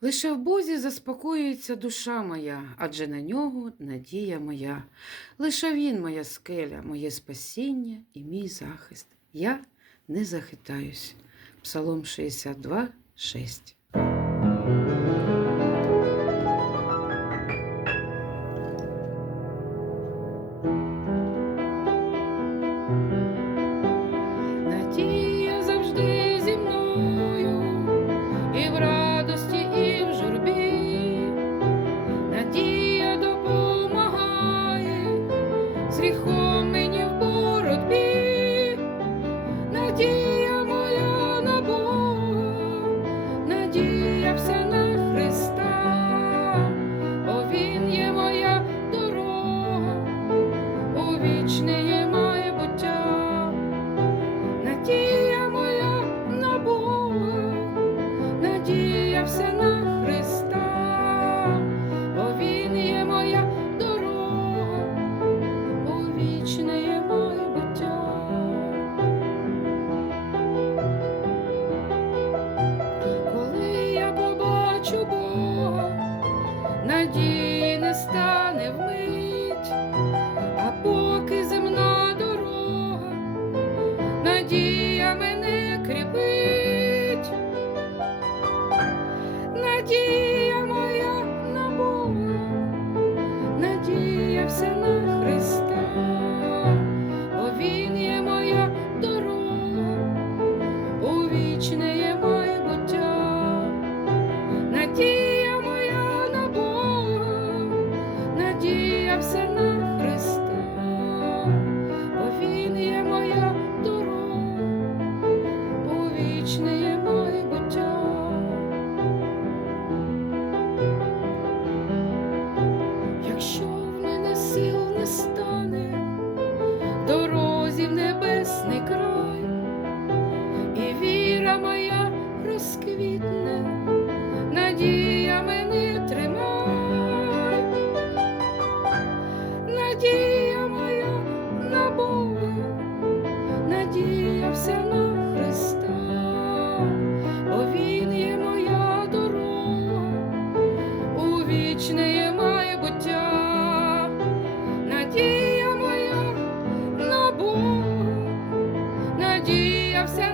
Лише в Бозі заспокоюється душа моя, адже на нього надія моя. Лише він моя скеля, моє спасіння і мій захист. Я не захитаюсь. Псалом 62, 6. Надія з в боротьбі. Надія моя на Бога, надія вся на Христа, бо Він є моя дорога, у вічне є. Надія моя на Бога, надія вся на побачу Бога, надії не стане вмить, а поки земна дорога надія мене кріпить, надія моя на Бога, надія вся на Христа, бо Він є моя дорога, у вічне є майбуття, надія на Христа, бо Він є моя дорога, у вічне є майбуття. Якщо в мене сил не стане, дорозі в небесний край, і віра моя розквітне, надія мене вічне майбуття, надія моя на Бог, надія вся